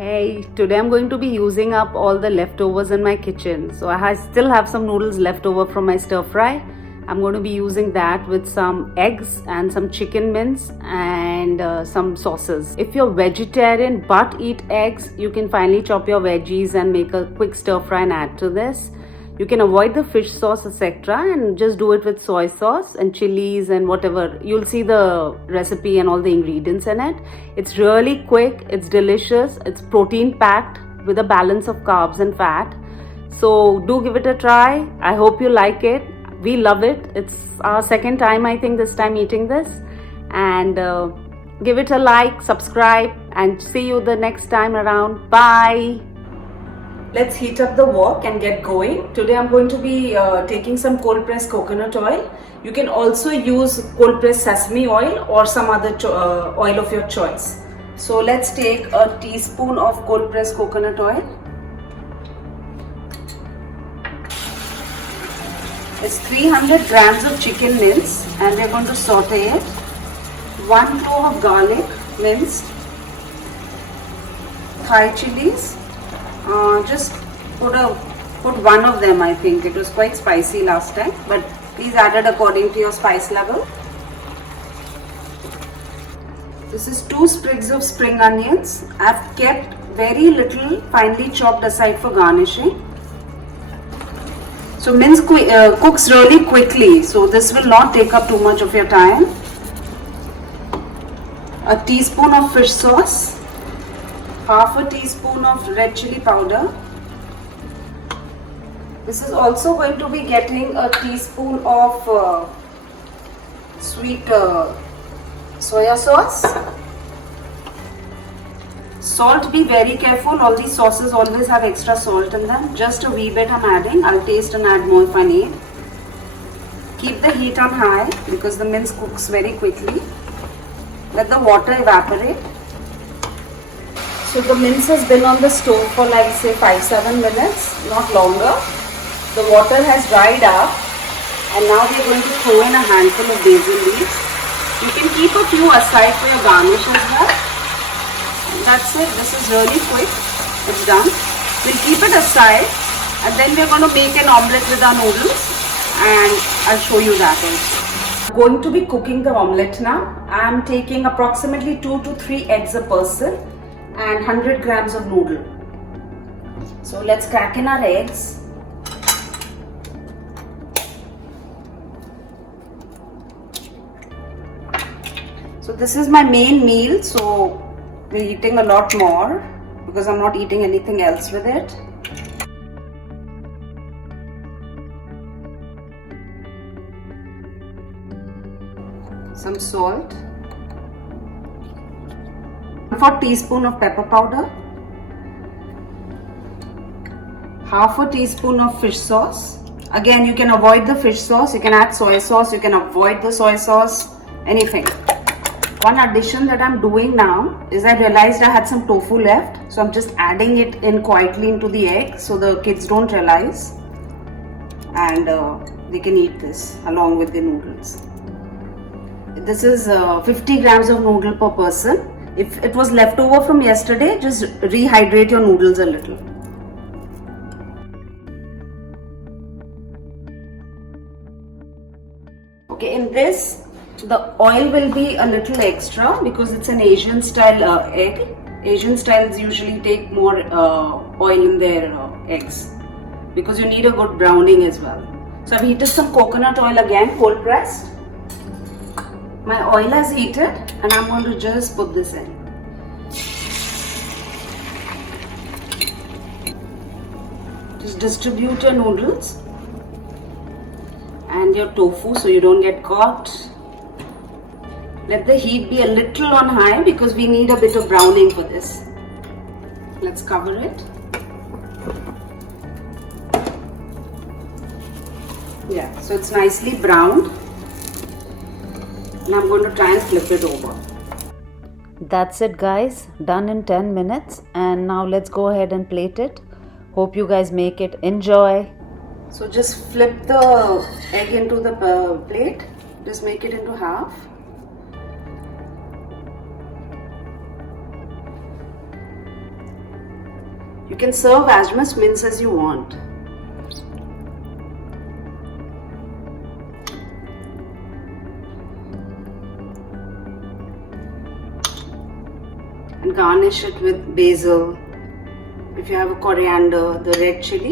Hey, today I'm going to be using up all the leftovers in my kitchen. So I still have some noodles left over from my stir fry. I'm going to be using that with some eggs and some chicken mince and some sauces. If you're vegetarian but eat eggs, you can finally chop your veggies and make a quick stir fry and add to this. You can avoid the fish sauce etc. and just do it with soy sauce and chilies and whatever. You'll see the recipe and all the ingredients in it. It's really quick, it's delicious, it's protein packed with a balance of carbs and fat. So do give it a try. I hope you like it. We love it. It's our second time I think this time eating this. And give it a like, subscribe, and see you the next time around. Bye. Let's heat up the wok and get going. Today I'm going to be taking some cold pressed coconut oil. You can also use cold pressed sesame oil or some other oil of your choice. So let's take a teaspoon of cold pressed coconut oil. It's 300 grams of chicken mince and we're going to saute it. 1 clove of garlic minced. Thai chilies. Just put one of them. I think it was quite spicy last time, but please add it according to your spice level. This is 2 sprigs of spring onions. I've kept very little finely chopped aside for garnishing. So mince cooks really quickly, so this will not take up too much of your time. A teaspoon of fish sauce. Half a teaspoon of red chili powder. This is also going to be getting a teaspoon of sweet soya sauce. Salt, be very careful. All these sauces always have extra salt in them. Just a wee bit I'm adding. I'll taste and add more if I need. Keep the heat on high because the mince cooks very quickly. Let the water evaporate. So the mince has been on the stove for like say 5-7 minutes, not longer. The water has dried up and now we are going to throw in a handful of basil leaves. You can keep a few aside for your garnish as well. And that's it. This is really quick. It's done. We'll keep it aside and then we're going to make an omelette with our noodles and I'll show you that also. I'm going to be cooking the omelette now. I'm taking approximately 2 to 3 eggs a person and 100 grams of noodle. So let's crack in our eggs. So this is my main meal, so we're eating a lot more because I'm not eating anything else with it. Some salt. 1/4 teaspoon of pepper powder, half a teaspoon of fish sauce. Again, you can avoid the fish sauce, you can add soy sauce, you can avoid the soy sauce, anything. One addition that I'm doing now is I realized I had some tofu left, so I'm just adding it in quietly into the egg so the kids don't realize, and they can eat this along with the noodles. This is 50 grams of noodle per person. If it was left over from yesterday, just rehydrate your noodles a little. Okay, in this, the oil will be a little extra because it's an Asian style egg. Asian styles usually take more oil in their eggs because you need a good browning as well. So I've heated some coconut oil again, cold pressed. My oil has heated and I'm going to just put this in. Just distribute your noodles and your tofu so you don't get caught. Let the heat be a little on high because we need a bit of browning for this. Let's cover it. Yeah, so it's nicely browned. And I'm going to try and flip it over. That's it guys, done in 10 minutes and now let's go ahead and plate it. Hope you guys make it. Enjoy. So just flip the egg into the plate. Just make it into half. You can serve as much mince as you want. And garnish it with basil. If you have a coriander, the red chili,